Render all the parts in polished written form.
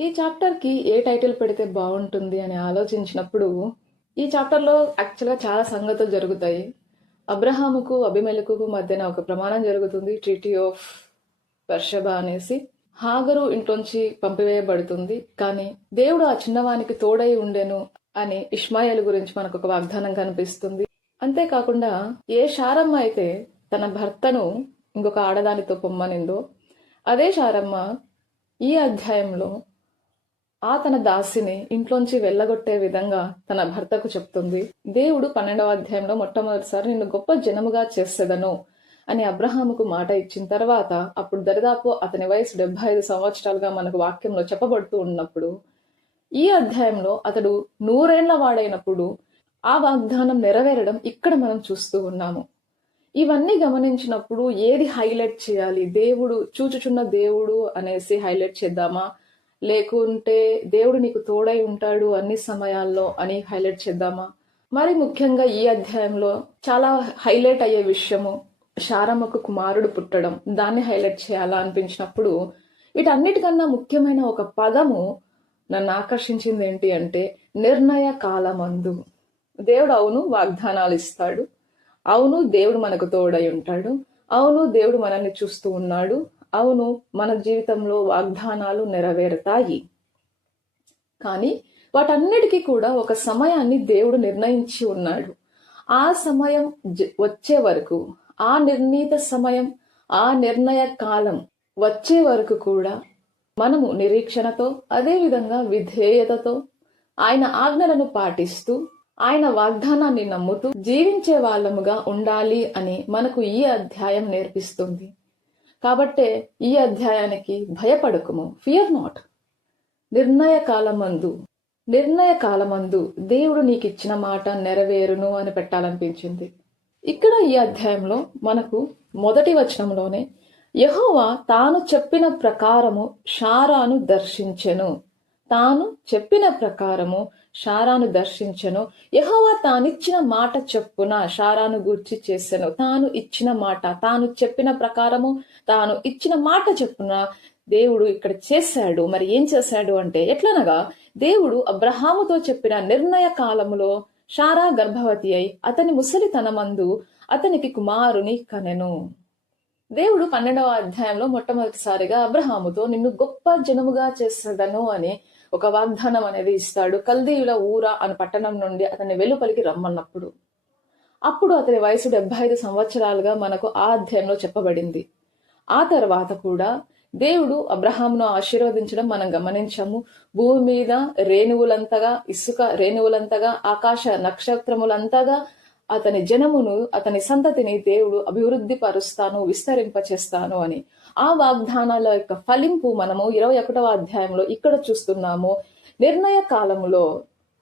ఈ చాప్టర్‌కి ఏ టైటిల్ పెడితే బావుంటుంది అని ఆలోచించినప్పుడు, ఈ చాప్టర్‌లో యాక్చువల్‌గా చాలా సంగతులు జరుగుతాయి. అబ్రహాముకు, అబీమెలెకుకు మధ్యన ఒక ప్రమాణం జరుగుతుంది. ట్రీటీ ఆఫ్ బెర్షెబా అనేసి. హాగరు ఇంట్లోంచి పంపివేయబడుతుంది. కానీ దేవుడు ఆ చిన్నవానికి తోడై ఉండెను అని ఇష్మాయేలు గురించి మనకొక వాగ్దానం కనిపిస్తుంది. అంతేకాకుండా ఏ శారమ్మ అయితే తన భర్తను ఇంకొక ఆడదానితో పొమ్మనిందో, అదే శారమ్మ ఈ అధ్యాయంలో తన దాసిని ఇంట్లోంచి వెళ్ళగొట్టే విధంగా తన భర్తకు చెప్తుంది. దేవుడు 12వ అధ్యాయంలో మొట్టమొదటిసారి నిన్ను గొప్ప జనముగా చేసేదను అని అబ్రహాముకు మాట ఇచ్చిన తర్వాత, అప్పుడు దరిదాపు అతని వయసు 75 సంవత్సరాలుగా మనకు వాక్యంలో చెప్పబడుతూ ఉన్నప్పుడు, ఈ అధ్యాయంలో అతడు 100 ఏళ్ల వాడైనప్పుడు ఆ వాగ్దానం నెరవేరడం ఇక్కడ మనం చూస్తూ ఉన్నాము. ఇవన్నీ గమనించినప్పుడు ఏది హైలైట్ చేయాలి? దేవుడు చూచుచున్న దేవుడు అనేసి హైలైట్ చేద్దామా, లేకుంటే దేవుడు నీకు తోడై ఉంటాడు అన్ని సమయాల్లో అని హైలైట్ చేద్దామా? మరి ముఖ్యంగా ఈ అధ్యాయంలో చాలా హైలైట్ అయ్యే విషయము శారమ్మకు కుమారుడు పుట్టడం, దాన్ని హైలైట్ చేయాలా అనిపించినప్పుడు, వీటన్నిటికన్నా ముఖ్యమైన ఒక పదము నన్ను ఆకర్షించింది ఏంటి అంటే నిర్ణయ కాలమందు. దేవుడు అవును వాగ్దానాలు ఇస్తాడు, అవును దేవుడు మనకు తోడై ఉంటాడు, అవును దేవుడు మనల్ని చూస్తూ ఉన్నాడు, అవును మన జీవితంలో వాగ్దానాలు నెరవేరుతాయి. కానీ వాటన్నిటికీ కూడా ఒక సమయాన్ని దేవుడు నిర్ణయించి ఉన్నాడు. ఆ సమయం వచ్చే వరకు, ఆ నిర్ణీత సమయం, ఆ నిర్ణయ కాలం వచ్చే వరకు కూడా మనము నిరీక్షణతో, అదేవిధంగా విధేయతతో, ఆయన ఆజ్ఞలను పాటిస్తూ, ఆయన వాగ్దానాన్ని నమ్ముతూ జీవించే వాళ్ళముగా ఉండాలి అని మనకు ఈ అధ్యాయం నేర్పిస్తుంది. కాబట్టే ఈ అధ్యాయానికి భయపడకుము, ఫియర్ నాట్. నిర్ణయ కాలమందు దేవుడు నీకు ఇచ్చిన మాట నెరవేరును అని పెట్టాలనిపించింది. ఇక్కడ ఈ అధ్యాయంలో మనకు మొదటి వచనంలోనే యెహోవా తాను చెప్పిన ప్రకారము శారాను దర్శించెను. యెహోవా తానిచ్చిన మాట చొప్పున శారాను గూర్చి చేసెను. తాను చెప్పిన ప్రకారము, తాను ఇచ్చిన మాట చొప్పున దేవుడు ఇక్కడ చేశాడు. మరి ఏం చేశాడు అంటే, ఎట్లనగా దేవుడు అబ్రహాముతో చెప్పిన నిర్ణయ కాలములో శారా గర్భవతి అయి అతని ముసలితనమందు అతనికి కుమారుని కనెను. దేవుడు 12వ అధ్యాయంలో మొట్టమొదటిసారిగా అబ్రహాముతో నిన్ను గొప్ప జనముగా చేసేదను అని ఒక వాగ్దానం అనేది ఇస్తాడు. కల్దీయుల ఊర అనే పట్టణం నుండి అతన్ని వెలుపలికి రమ్మన్నప్పుడు, అప్పుడు అతని వయసు 75 సంవత్సరాలుగా మనకు ఆ అధ్యాయంలో చెప్పబడింది. ఆ తర్వాత కూడా దేవుడు అబ్రహామును ఆశీర్వదించడం మనం గమనించాము. భూమి మీద రేణువులంతగా, ఇసుక రేణువులంతగా, ఆకాశ నక్షత్రములంతగా అతని జనమును, అతని సంతతిని దేవుడు అభివృద్ధి పరుస్తాను, విస్తరింపచేస్తాను అని. ఆ వాగ్దానాల యొక్క ఫలింపు మనము 21వ అధ్యాయంలో ఇక్కడ చూస్తున్నాము. నిర్ణయ కాలములో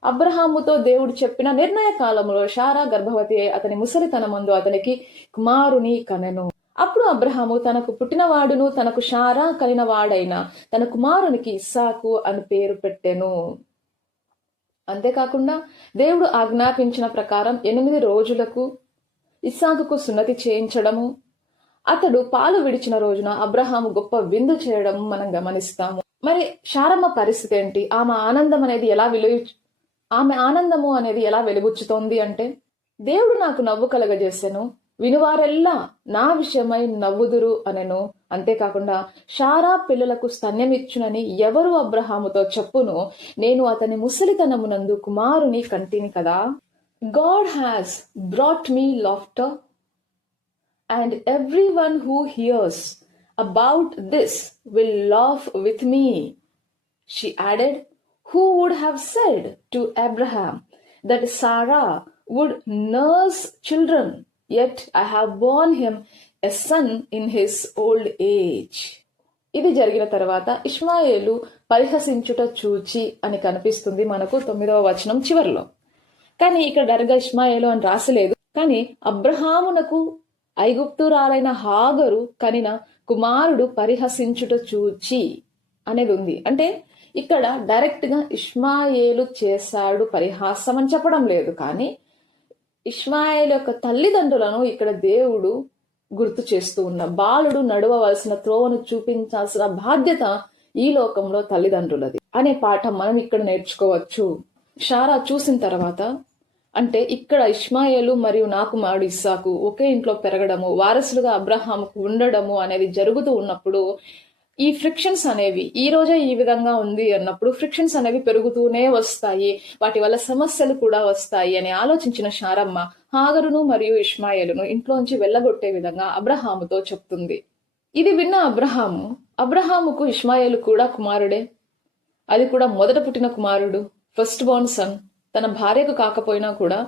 అబ్రహాముతో దేవుడు చెప్పిన నిర్ణయ కాలంలో శారా గర్భవతి అతని ముసలితనమందు అతనికి కుమారుని కనెను. అప్పుడు అబ్రహాము తనకు పుట్టినవాడును, తనకు శారా కలిగిన వాడైన తన కుమారునికి ఇస్సాకు అని పేరు పెట్టెను. అంతేకాకుండా దేవుడు ఆజ్ఞాపించిన ప్రకారం 8 రోజులకు ఇస్సాకుకు సున్నతి చేయించడము, అతడు పాలు విడిచిన రోజున అబ్రహాము గొప్ప విందు చేయడం మనం గమనిస్తాము. మరి శారమ్మ పరిస్థితి ఏంటి? ఆమె ఆనందము అనేది ఎలా వెలుగుచ్చుతోంది అంటే, దేవుడు నాకు నవ్వు కలగజేసెను, వినువారెల్లా నా విషయమై నవ్వుదురు అనెను. అంతేకాకుండా శారా పిల్లలకు స్తన్యమిచ్చునని ఎవరు అబ్రహాముతో చెప్పును, నేను అతని ముసలితనమునందు కుమారుని కంటిని కదా. God has brought me laughter and everyone who hears about this will laugh with me. She added, who would have said to Abraham that Sarah would nurse children, yet I have borne him a son in his old age. ఇది జరిగిన తర్వాత ఇష్మాయేలు పరిహసించుట చూచి అని కనిపిస్తుంది మనకు 9వ వచనం చివరిలో. కానీ ఇక్కడ డైరెక్ట్గా ఇష్మాయేలు అని రాసలేదు. కానీ అబ్రహామునకు ఐగుప్తురాలైన హాగరు కనిన కుమారుడు పరిహసించుట చూచి అనేది ఉంది. అంటే ఇక్కడ డైరెక్ట్ గా ఇష్మాయేలు చేశాడు పరిహాసం అని చెప్పడం లేదు. కానీ ఇష్మాయేలు యొక్క తల్లిదండ్రులను ఇక్కడ దేవుడు గుర్తు చేస్తూ ఉన్న, బాలుడు నడవవలసిన త్రోవను చూపించాల్సిన బాధ్యత ఈ లోకంలో తల్లిదండ్రులది. అనే పాఠం మనం ఇక్కడ నేర్చుకోవచ్చు. షారా చూసిన తర్వాత, అంటే ఇక్కడ ఇష్మాయేలు మరియు నా కుమారుడు ఇస్సాకు ఒకే ఇంట్లో పెరగడము, వారసులుగా అబ్రహాముకు ఉండడము అనేది జరుగుతూ ఉన్నప్పుడు ఈ ఫ్రిక్షన్స్ అనేవి ఈ రోజే ఈ విధంగా ఉంది అన్నప్పుడు ఫ్రిక్షన్స్ అనేవి పెరుగుతూనే వస్తాయి, వాటి వల్ల సమస్యలు కూడా వస్తాయి అని ఆలోచించిన శారమ్మ హాగరును మరియు ఇష్మాయేలును ఇంట్లోంచి వెళ్ళగొట్టే విధంగా అబ్రహాముతో చెప్తుంది. ఇది విన్న అబ్రహాముకు ఇష్మాయేలు కూడా కుమారుడే, అది కూడా మొదట పుట్టిన కుమారుడు, ఫస్ట్ బోర్న్ సన్. తన భార్యకు కాకపోయినా కూడా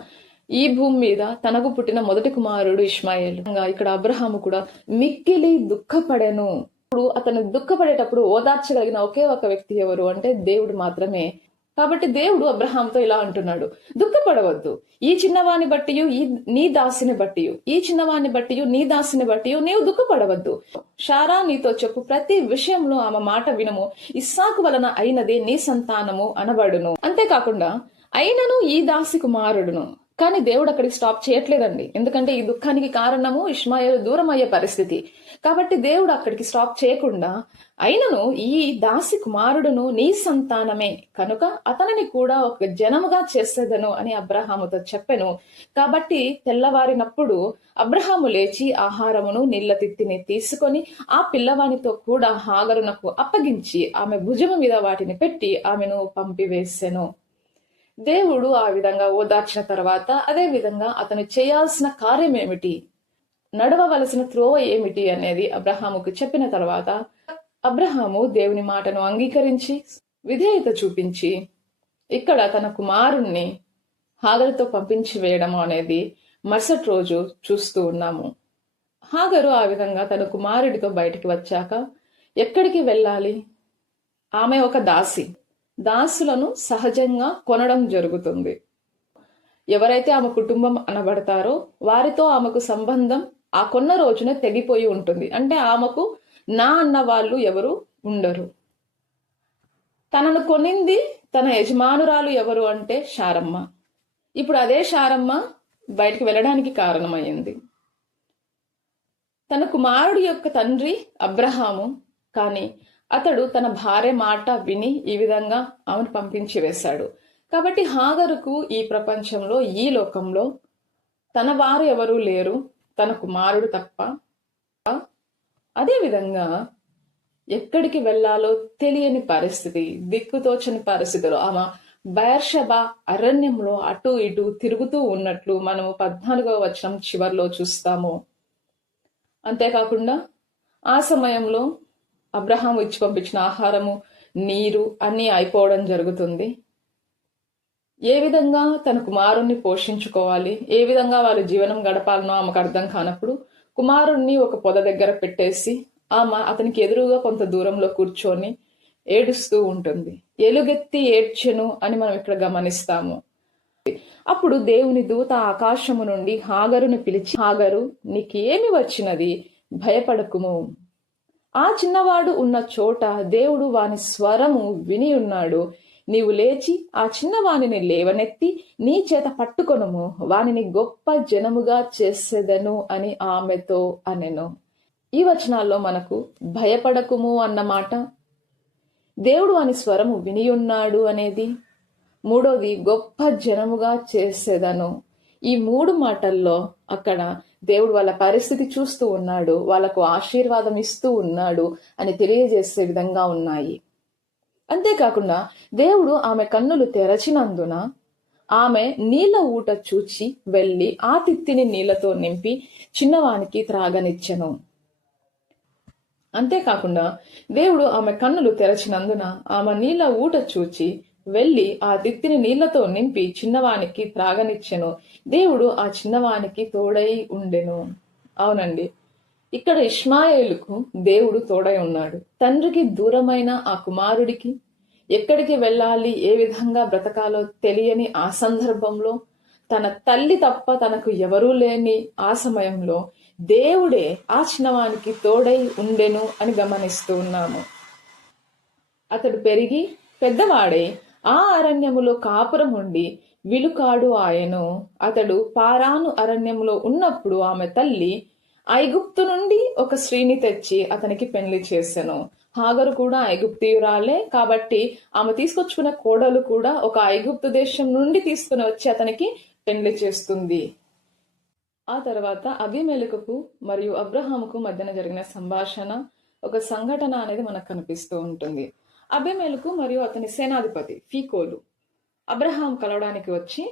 ఈ భూమి మీద తనకు పుట్టిన మొదటి కుమారుడు ఇష్మాయేలు. ఇక్కడ అబ్రహాము కూడా మిక్కిలి దుఃఖపడెను. ఇప్పుడు అతను దుఃఖపడేటప్పుడు ఓదార్చగలిగిన ఒకే ఒక వ్యక్తి ఎవరు అంటే దేవుడు మాత్రమే. కాబట్టి దేవుడు అబ్రహాంతో ఇలా అంటున్నాడు, దుఃఖపడవద్దు, ఈ చిన్నవాని బట్టియు నీ దాసిని బట్టియు, ఈ చిన్నవాని బట్టియు నీ దాసిని బట్టియు నీవు దుఃఖపడవద్దు. షారా నీతో చెప్పు ప్రతి విషయంలో ఆమె మాట వినము, ఇస్సాకు వలన అయినదే నీ సంతానము అనబడును. అంతేకాకుండా అయినను ఈ దాసి కుమారుడును. కానీ దేవుడు అక్కడికి స్టాప్ చేయట్లేదండి, ఎందుకంటే ఈ దుఃఖానికి కారణము ఇష్మాయేలు దూరం అయ్యే పరిస్థితి. కాబట్టి దేవుడు అక్కడికి స్టాప్ చేయకుండా అయినను ఈ దాసి కుమారుడును నీ సంతానమే కనుక అతనిని కూడా ఒక జనముగా చేసేదను అని అబ్రహాముతో చెప్పెను. కాబట్టి తెల్లవారినప్పుడు అబ్రహాము లేచి ఆహారమును నీళ్ల తిత్తిని తీసుకొని ఆ పిల్లవానితో కూడా హాగరునకు అప్పగించి ఆమె భుజము మీద వాటిని పెట్టి ఆమెను పంపివేసెను. దేవుడు ఆ విధంగా ఓదార్చిన తర్వాత అదే విధంగా అతను చేయాల్సిన కార్యం ఏమిటి, నడవవలసిన త్రోవ ఏమిటి అనేది అబ్రహాముకు చెప్పిన తర్వాత అబ్రహాము దేవుని మాటను అంగీకరించి విధేయత చూపించి ఇక్కడ తన కుమారుణ్ణి హాగరుతో పంపించి వేయడము అనేది మరుసటి రోజు చూస్తూ ఉన్నాము. హాగరు ఆ విధంగా తన కుమారుడితో బయటికి వచ్చాక ఎక్కడికి వెళ్ళాలి? ఆమె ఒక దాసులను సహజంగా కొనడం జరుగుతుంది. ఎవరైతే ఆమె కుటుంబం అనబడతారో వారితో ఆమెకు సంబంధం ఆ కొన్న రోజునే తెగిపోయి ఉంటుంది. అంటే ఆమెకు నా అన్న వాళ్ళు ఎవరు ఉండరు. తనను కొనింది తన యజమానురాలు ఎవరు అంటే శారమ్మ. ఇప్పుడు అదే శారమ్మ బయటికి వెళ్ళడానికి కారణమైంది. తన కుమారుడి యొక్క తండ్రి అబ్రహాము, కానీ అతడు తన భార్య మాట విని ఈ విధంగా ఆమెను పంపించి వేశాడు. కాబట్టి హాగరుకు ఈ ప్రపంచంలో ఈ లోకంలో తన వారు ఎవరూ లేరు, తన కుమారుడు తప్ప. అదేవిధంగా ఎక్కడికి వెళ్ళాలో తెలియని పరిస్థితి, దిక్కుతోచని పరిస్థితిలో ఆమె బయర్షెబా అరణ్యంలో అటు ఇటు తిరుగుతూ ఉన్నట్లు మనము 14వ వచనం చివర్లో చూస్తాము. అంతేకాకుండా ఆ సమయంలో అబ్రహాం ఇచ్చి పంపించిన ఆహారము, నీరు అన్నీ అయిపోవడం జరుగుతుంది. ఏ విధంగా తన కుమారుణ్ణి పోషించుకోవాలి, ఏ విధంగా వాళ్ళ జీవనం గడపాలనో ఆమెకు అర్థం కానప్పుడు కుమారుణ్ణి ఒక పొద దగ్గర పెట్టేసి ఆమె అతనికి ఎదురుగా కొంత దూరంలో కూర్చొని ఏడుస్తూ ఉంటుంది. ఎలుగెత్తి ఏడ్చెను అని మనం ఇక్కడ గమనిస్తాము. అప్పుడు దేవుని దూత ఆకాశము నుండి హాగరును పిలిచి, హాగరు నీకేమి వచ్చినది, భయపడకుము. ఆ చిన్నవాడు ఉన్న చోట దేవుడు వాని స్వరము విని ఉన్నాడు. నీవు లేచి ఆ చిన్నవానిని లేవనెత్తి నీ చేత పట్టుకొనుము, వానిని గొప్ప జనముగా చేసేదను అని ఆమెతో అనెను. ఈ వచనాల్లో మనకు భయపడకుము అన్నమాట, దేవుడు వాని స్వరము విని ఉన్నాడు అనేది, మూడోది గొప్ప జనముగా చేసేదను. ఈ 3 మాటల్లో అక్కడ దేవుడు వాళ్ళ పరిస్థితి చూస్తూ ఉన్నాడు, వాళ్లకు ఆశీర్వాదం ఇస్తూ ఉన్నాడు అని తెలియజేసే విధంగా ఉన్నాయి. అంతేకాకుండా దేవుడు ఆమె కన్నులు తెరచినందున ఆమె నీళ్ల ఊట చూచి వెళ్లి ఆ తిత్తిని నీళ్లతో నింపి చిన్నవానికి త్రాగనిచ్చెను. అంతేకాకుండా దేవుడు ఆమె కన్నులు తెరచినందున ఆమె నీళ్ల ఊట చూచి వెళ్లి ఆ తిత్తిని నీళ్లతో నింపి చిన్నవానికి త్రాగనిచ్చెను. దేవుడు ఆ చిన్నవానికి తోడై ఉండెను. అవునండి, ఇక్కడ ఇష్మాయేలుకు దేవుడు తోడై ఉన్నాడు. తండ్రికి దూరమైన ఆ కుమారుడికి ఎక్కడికి వెళ్ళాలి, ఏ విధంగా బ్రతకాలో తెలియని ఆ సందర్భంలో, తన తల్లి తప్ప తనకు ఎవరూ లేని ఆ సమయంలో దేవుడే ఆ చిన్నవానికి తోడై ఉండెను అని గమనిస్తూ ఉన్నాము. అతడు పెరిగి పెద్దవాడై ఆ అరణ్యములో కాపురం ఉండి విలుకాడు ఆయను. అతడు పారాను అరణ్యములో ఉన్నప్పుడు ఆమె తల్లి ఐగుప్తు నుండి ఒక స్త్రీని తెచ్చి అతనికి పెళ్లి చేసెను. హాగరు కూడా ఐగుప్తీయురాలే కాబట్టి ఆమె తీసుకొచ్చుకున్న కోడలు కూడా ఒక ఐగుప్తు దేశం నుండి తీసుకుని వచ్చి అతనికి పెండ్లి చేస్తుంది. ఆ తర్వాత అబీమెలెకుకు మరియు అబ్రహాముకు మధ్యన జరిగిన సంభాషణ, ఒక సంఘటన అనేది మనకు కనిపిస్తూ ఉంటుంది. అబీమెలెకు మరియు అతని సేనాధిపతి ఫీకోలు అబ్రహాం కలవడానికి వచ్చి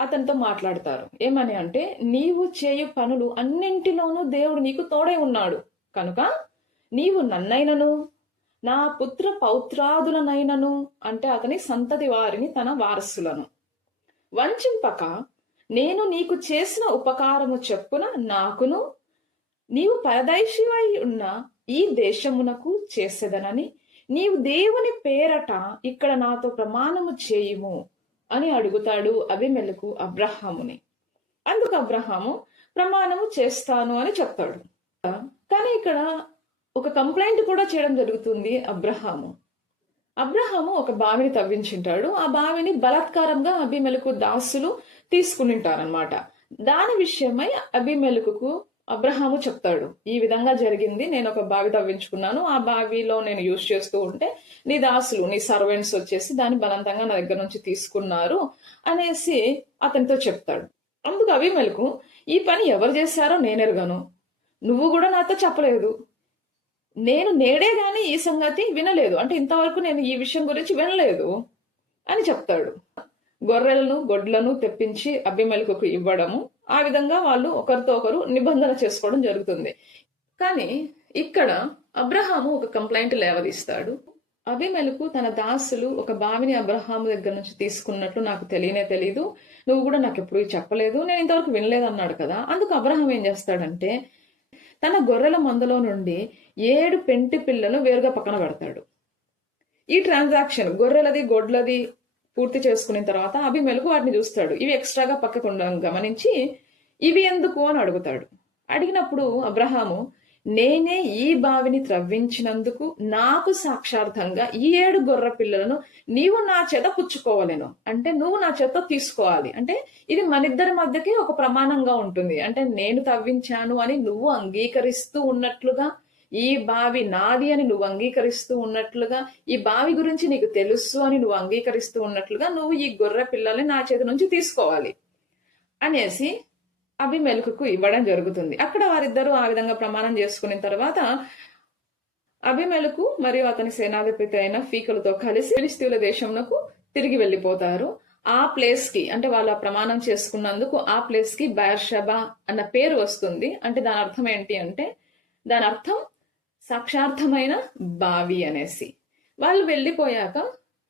అతనితో మాట్లాడతారు. ఏమని అంటే, నీవు చేయు పనులు అన్నింటిలోనూ దేవుడు నీకు తోడై ఉన్నాడు కనుక నీవు నన్నైనను నా పుత్ర పౌత్రాదులనైనను, అంటే అతని సంతతి వారిని, తన వారసులను వంచింపక నేను నీకు చేసిన ఉపకారము చెప్పున నాకును నీవు పరదేశివై ఉన్న ఈ దేశమునకు చేసేదనని నీవు దేవుని పేరట ఇక్కడ నాతో ప్రమాణము చేయుము అని అడుగుతాడు అబీమెలెకు అబ్రహాముని. అందుకు అబ్రహాము ప్రమాణము చేస్తాను అని చెప్తాడు. కానీ ఇక్కడ ఒక కంప్లైంట్ కూడా చేయడం జరుగుతుంది. అబ్రహాము ఒక బావిని తవ్వించింటాడు. ఆ బావిని బలాత్కారంగా అబీమెలెకు దాసులు తీసుకునింటారనమాట. దాని విషయమై అబీమెలెకుకు అబ్రహాము చెప్తాడు, ఈ విధంగా జరిగింది, నేను ఒక బావి తవ్వించుకున్నాను, ఆ బావిలో నేను యూజ్ చేస్తూ ఉంటే నీ దాసులు, నీ సర్వెంట్స్ వచ్చేసి దాన్ని బలవంతంగా నా దగ్గర నుంచి తీసుకున్నారు అనేసి అతనితో చెప్తాడు. అందుకు అబీమెలెకు, ఈ పని ఎవరు చేశారో నేనెరగను, నువ్వు కూడా నాతో చెప్పలేదు, నేను నేడే గాని ఈ సంగతి వినలేదు, అంటే ఇంతవరకు నేను ఈ విషయం గురించి వినలేదు అని చెప్తాడు. గొర్రెలను గొడ్లను తెప్పించి అబీమెలెకుకు ఇవ్వడము, ఆ విధంగా వాళ్ళు ఒకరితో ఒకరు నిబంధన చేసుకోవడం జరుగుతుంది. కానీ ఇక్కడ అబ్రహాము ఒక కంప్లైంట్ లేవదీస్తాడు. అబీమెలెకు తన దాసులు ఒక బావిని అబ్రహాము దగ్గర నుంచి తీసుకున్నట్లు నాకు తెలియనే తెలీదు, నువ్వు కూడా నాకు ఎప్పుడు చెప్పలేదు, నేను ఇంతవరకు వినలేదు అన్నాడు కదా. అందుకు అబ్రహాం ఏం చేస్తాడంటే తన గొర్రెల మందలో నుండి 7 పెంటి పిల్లను వేరుగా పక్కన పెడతాడు. ఈ ట్రాన్సాక్షన్ గొర్రెలది గొడ్లది పూర్తి చేసుకున్న తర్వాత అబీమెలెకు వాటిని చూస్తాడు. ఇవి ఎక్స్ట్రాగా పక్కకు ఉండడం గమనించి ఇవి ఎందుకు అని అడుగుతాడు. అడిగినప్పుడు అబ్రహాము, నేనే ఈ బావిని త్రవ్వించినందుకు నాకు సాక్షార్థంగా ఈ 7 గొర్రె పిల్లలను నీవు నా చేత పుచ్చుకోవాలను, అంటే నువ్వు నా చేత తీసుకోవాలి, అంటే ఇది మనిద్దరి మధ్యకి ఒక ప్రమాణంగా ఉంటుంది. అంటే నేను తవ్వించాను అని నువ్వు అంగీకరిస్తూ ఉన్నట్లుగా, ఈ బావి నాది అని నువ్వు అంగీకరిస్తూ ఉన్నట్లుగా, ఈ బావి గురించి నీకు తెలుసు అని నువ్వు అంగీకరిస్తూ ఉన్నట్లుగా నువ్వు ఈ గొర్రె పిల్లల్ని నా చేతి నుంచి తీసుకోవాలి అనేసి అబీమెలెకుకు ఇవ్వడం జరుగుతుంది. అక్కడ వారిద్దరూ ఆ విధంగా ప్రమాణం చేసుకున్న తర్వాత అబీమెలెకు మరియు అతని సేనాధిపతి అయిన ఫీకోలుతో కలిసి ఫిలిష్తీయుల దేశంకు తిరిగి వెళ్ళిపోతారు. ఆ ప్లేస్ కి, అంటే వాళ్ళ ప్రమాణం చేసుకున్నందుకు ఆ ప్లేస్ కి బెయేర్షెబా అన్న పేరు వస్తుంది. అంటే దాని అర్థం ఏంటి అంటే, దాని అర్థం సాక్షార్థమైన బావి అనేసి. వాళ్ళు వెళ్ళిపోయాక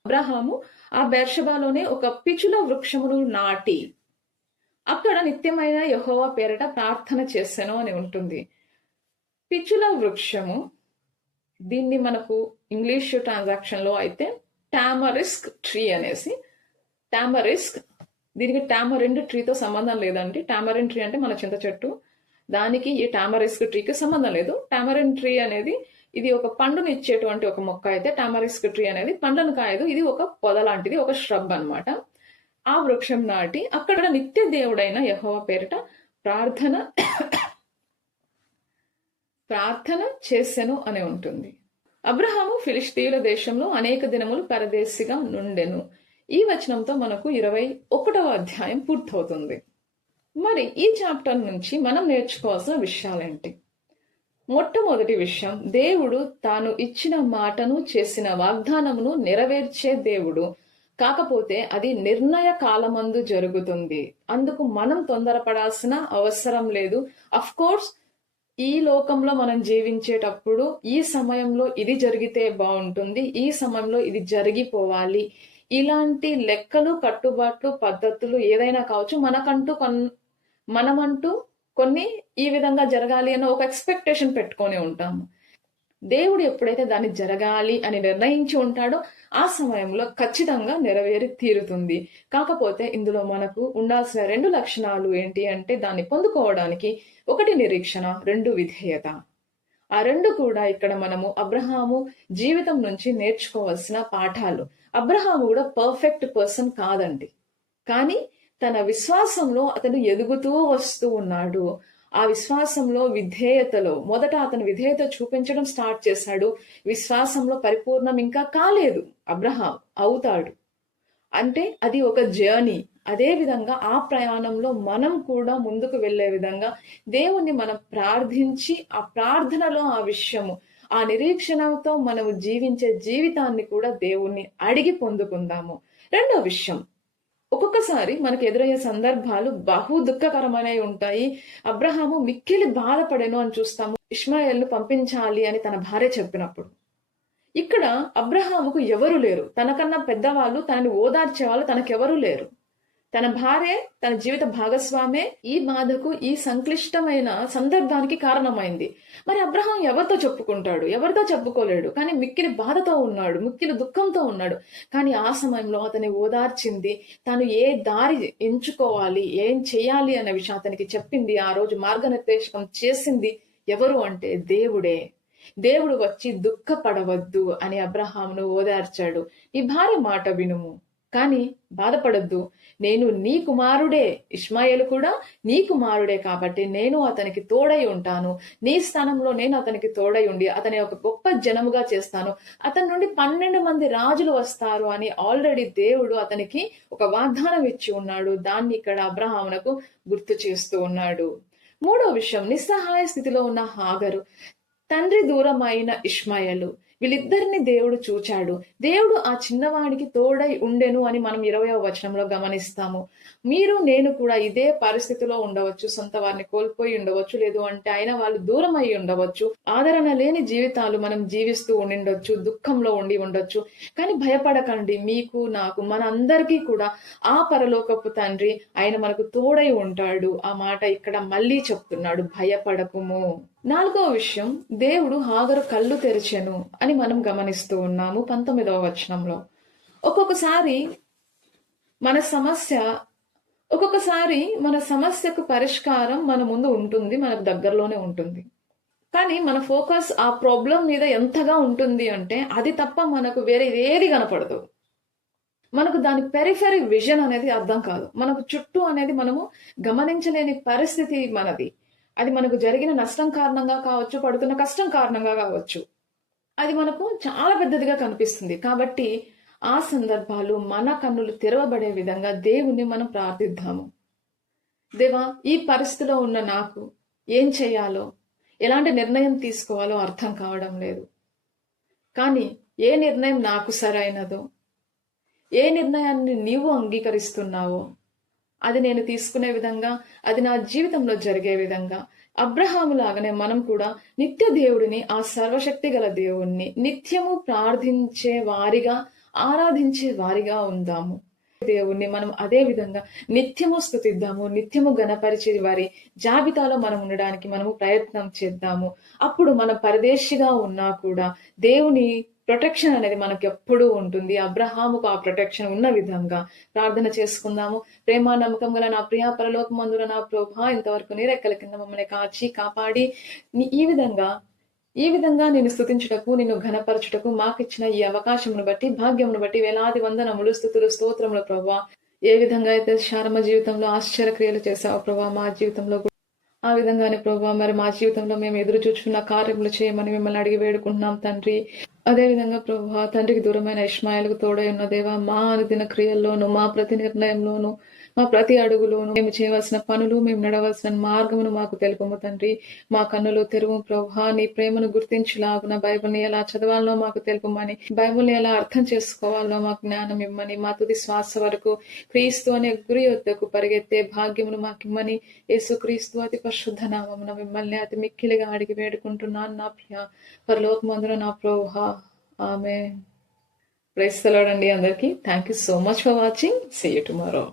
అబ్రహాము ఆ బెయేర్షెబాలోనే ఒక పిచుల వృక్షమును నాటి అక్కడ నిత్యమైన యెహోవా పేరట ప్రార్థన చేసెను అని ఉంటుంది. పిచుల వృక్షము, దీన్ని మనకు ఇంగ్లీష్ ట్రాన్సాక్షన్ లో అయితే టామరిస్క్ ట్రీ అనేసి, టామరిస్క్, దీనికి టామరిన్ ట్రీతో సంబంధం లేదండి. టామరిన్ ట్రీ అంటే మన చింత చెట్టు, దానికి ఈ టామరిస్క్ ట్రీకి సంబంధం లేదు. టామరిన్ ట్రీ అనేది ఇది ఒక పండును ఇచ్చేటువంటి ఒక మొక్క అయితే, టామరిస్క్ ట్రీ అనేది పండ్లను కాయదు, ఇది ఒక పొద లాంటిది, ఒక ష్రబ్ అన్నమాట. ఆ వృక్షం నాటి అక్కడ నిత్య దేవుడైన యెహోవా పేరిట ప్రార్థన చేసెను అని ఉంటుంది. అబ్రహాము ఫిలిష్తీయుల దేశంలో అనేక దినములు పరదేశిగా నుండెను. ఈ వచనంతో మనకు 21వ అధ్యాయం పూర్తవుతుంది. మరి ఈ చాప్టర్ నుంచి మనం నేర్చుకోవాల్సిన విషయాలేంటి? మొట్టమొదటి విషయం, దేవుడు తాను ఇచ్చిన మాటను, చేసిన వాగ్దానమును నెరవేర్చే దేవుడు, కాకపోతే అది నిర్ణయ కాలమందు జరుగుతుంది. అందుకు మనం తొందరపడాల్సిన అవసరం లేదు. అఫ్ కోర్స్ ఈ లోకంలో మనం జీవించేటప్పుడు ఈ సమయంలో ఇది జరిగితే బాగుంటుంది, ఈ సమయంలో ఇది జరిగిపోవాలి, ఇలాంటి లెక్కలు, కట్టుబాట్లు, పద్ధతులు ఏదైనా కావచ్చు, మనమంటూ కొన్ని ఈ విధంగా జరగాలి అన్న ఒక ఎక్స్పెక్టేషన్ పెట్టుకొని ఉంటాము. దేవుడు ఎప్పుడైతే దాన్ని జరగాలి అని నిర్ణయించి ఉంటాడో ఆ సమయంలో ఖచ్చితంగా నెరవేరి తీరుతుంది. కాకపోతే ఇందులో మనకు ఉండాల్సిన 2 లక్షణాలు ఏంటి అంటే, దాన్ని పొందుకోవడానికి 1 నిరీక్షణ, 2 విధేయత. ఆ 2 కూడా ఇక్కడ మనము అబ్రహాము జీవితం నుంచి నేర్చుకోవాల్సిన పాఠాలు. అబ్రహాము కూడా పర్ఫెక్ట్ పర్సన్ కాదండి, కానీ తన విశ్వాసంలో అతను ఎదుగుతూ వస్తూ ఉన్నాడు. ఆ విశ్వాసంలో విధేయతలో మొదట అతను విధేయత చూపించడం స్టార్ట్ చేశాడు. విశ్వాసంలో పరిపూర్ణం ఇంకా కాలేదు. అబ్రహాం అవుతాడు. అంటే అది ఒక జర్నీ. అదే విధంగా ఆ ప్రయాణంలో మనం కూడా ముందుకు వెళ్ళే విధంగా దేవుణ్ణి మనం ప్రార్థించి, ఆ ప్రార్థనలో ఆ విషయము, ఆ నిరీక్షణతో మనము జీవించే జీవితాన్ని కూడా దేవుణ్ణి అడిగి పొందుకుందాము. రెండో విషయం, ఒక్కొక్కసారి మనకు ఎదురయ్యే సందర్భాలు బహు దుఃఖకరమైనవి ఉంటాయి. అబ్రహాము మిక్కిలి బాధపడెను అని చూస్తాము. ఇష్మాయేల్ను పంపించాలి అని తన భార్య చెప్పినప్పుడు. ఇక్కడ అబ్రహాముకు ఎవరు లేరు. తనకన్నా పెద్దవాళ్ళు, తనని ఓదార్చే వాళ్ళు తనకెవరూ లేరు. తన భార్య, తన జీవిత భాగస్వామే ఈ బాధకు, ఈ సంక్లిష్టమైన సందర్భానికి కారణమైంది. మరి అబ్రహాం ఎవరితో చెప్పుకుంటాడు? ఎవరితో చెప్పుకోలేడు. కానీ మిక్కిలి బాధతో ఉన్నాడు, మిక్కిలి దుఃఖంతో ఉన్నాడు. కానీ ఆ సమయంలో అతని ఓదార్చింది, తాను ఏ దారి ఎంచుకోవాలి, ఏం చేయాలి అనే విషయం అతనికి చెప్పింది. ఆ రోజు మార్గనిర్దేశకం చేసింది ఎవరు అంటే దేవుడే. దేవుడు వచ్చి దుఃఖపడవద్దు అని అబ్రహామును ఓదార్చాడు. నీ భార్య మాట వినుము, కానీ బాధపడద్దు. నేను నీ కుమారుడే, ఇష్మాయేలు కూడా నీ కుమారుడే, కాబట్టి నేను అతనికి తోడై ఉంటాను. నీ స్థానంలో నేను అతనికి తోడై ఉండి అతని ఒక గొప్ప జనముగా చేస్తాను. అతని నుండి 12 మంది రాజులు వస్తారు అని ఆల్రెడీ దేవుడు అతనికి ఒక వాగ్దానం ఇచ్చి ఉన్నాడు. దాన్ని ఇక్కడ అబ్రహామునకు గుర్తు చేస్తూ ఉన్నాడు. మూడో విషయం, నిస్సహాయ స్థితిలో ఉన్న హాగరు, తండ్రి దూరమైన ఇష్మాయేలు, వీళ్ళిద్దరిని దేవుడు చూచాడు. దేవుడు ఆ చిన్నవాడికి తోడై ఉండెను అని మనం 20వ వచనంలో గమనిస్తాము. మీరు నేను కూడా ఇదే పరిస్థితిలో ఉండవచ్చు. సొంత వారిని కోల్పోయి ఉండవచ్చు, లేదు అంటే అయినా వాళ్ళు దూరం అయి ఉండవచ్చు. ఆదరణ లేని జీవితాలు మనం జీవిస్తూ ఉండిండొచ్చు, దుఃఖంలో ఉండి ఉండొచ్చు. కానీ భయపడకండి, మీకు నాకు మనందరికీ కూడా ఆ పరలోకపు తండ్రి ఆయన మనకు తోడై ఉంటాడు. ఆ మాట ఇక్కడ మళ్ళీ చెప్తున్నాడు, భయపడకుము. నాలుగో విషయం, దేవుడు హాగరు కళ్ళు తెరిచెను అని మనం గమనిస్తూ ఉన్నాము 19వ వచనంలో. ఒక్కొక్కసారి మన సమస్యకు పరిష్కారం మన ముందు ఉంటుంది, మనకు దగ్గరలోనే ఉంటుంది. కానీ మన ఫోకస్ ఆ ప్రాబ్లం మీద ఎంతగా ఉంటుంది అంటే అది తప్ప మనకు వేరే ఏది కనపడదు. మనకు దాని పెరిఫెరీ విజన్ అనేది అర్థం కాదు. మనకు చుట్టూ అనేది మనము గమనించలేని పరిస్థితి మనది. అది మనకు జరిగిన నష్టం కారణంగా కావచ్చు, పడుతున్న కష్టం కారణంగా కావచ్చు. అది మనకు చాలా పెద్దదిగా కనిపిస్తుంది. కాబట్టి ఆ సందర్భాలు మన కన్నులు తెరవబడే విధంగా దేవుణ్ణి మనం ప్రార్థిద్దాము. దేవా, ఈ పరిస్థితిలో ఉన్న నాకు ఏం చేయాలో, ఎలాంటి నిర్ణయం తీసుకోవాలో అర్థం కావడం లేదు. కానీ ఏ నిర్ణయం నాకు సరైనదో, ఏ నిర్ణయాన్ని నీవు అంగీకరిస్తున్నావో అది నేను తీసుకునే విధంగా, అది నా జీవితంలో జరిగే విధంగా అబ్రహాము లాగానే మనం కూడా నిత్య దేవుడిని, ఆ సర్వశక్తి గల దేవుణ్ణి నిత్యము ప్రార్థించే వారిగా, ఆరాధించే వారిగా ఉందాము. దేవుణ్ణి మనం అదే విధంగా నిత్యము స్తుతిద్దాము, నిత్యము గణపరిచే వారి జాబితాలో మనం ఉండడానికి మనము ప్రయత్నం చేద్దాము. అప్పుడు మనం పరదేశిగా ఉన్నా కూడా దేవుని ప్రొటెక్షన్ అనేది మనకు ఎప్పుడూ ఉంటుంది. అబ్రహాముకు ఆ ప్రొటెక్షన్ ఉన్న విధంగా ప్రార్థన చేసుకుందాము. ప్రేమ నమ్మకం గల నా ప్రియ పరలోకమందున నా ప్రభా, ఇంతవరకు నీ రెక్కల కింద మమ్మల్ని కాచి కాపాడి ఈ విధంగా నేను స్తుతించుటకు, నిన్ను ఘనపరచుటకు మాకిచ్చిన ఈ అవకాశమును బట్టి, భాగ్యమును బట్టి వేలాది వందనములు, స్తుతులు, స్తోత్రములు ప్రభా. ఏ విధంగా అయితే శారమ జీవితంలో ఆశ్చర్యక్రియలు చేశావు ప్రభా, మా జీవితంలో ఆ విధంగానే ప్రభా మరి మా జీవితంలో మేము ఎదురు చూచుకున్న కార్యములు చేయమని మిమ్మల్ని అడిగి వేడుకుంటున్నాం తండ్రి. అదేవిధంగా ప్రభా, తండ్రికి దూరమైన ఇష్మాయేలుకు తోడై ఉన్న దేవా, మా అనుదిన క్రియల్లోనూ, మా ప్రతి నిర్ణయంలోనూ, మా ప్రతి అడుగులోనూ మేము చేయవలసిన పనులు, మేము నడవలసిన మార్గమును మాకు తెలుపము తండ్రి. మా కన్నులు తెరువు ప్రభా, నీ ప్రేమను గుర్తించలాగున బైబిల్ని ఎలా చదవాలనో మాకు తెలుపమని, బైబిల్ని ఎలా అర్థం చేసుకోవాలనో మాకు జ్ఞానం ఇమ్మని, మా తుది శ్వాస వరకు క్రీస్తు అనే గురి వద్దకు పరిగెత్తే భాగ్యమును మాకిమ్మని, యేసు క్రీస్తు అతి పరిశుద్ధ నామమున మిమ్మల్ని అతి మిక్కిలిగా అడిగి వేడుకుంటున్నాను నా ప్రియ పరలోకమందున నా ప్రభువా. ఆమేన్. ప్రైజ్ ది లార్డ్ అండి అందరికీ. Thank you so much for watching. See you tomorrow.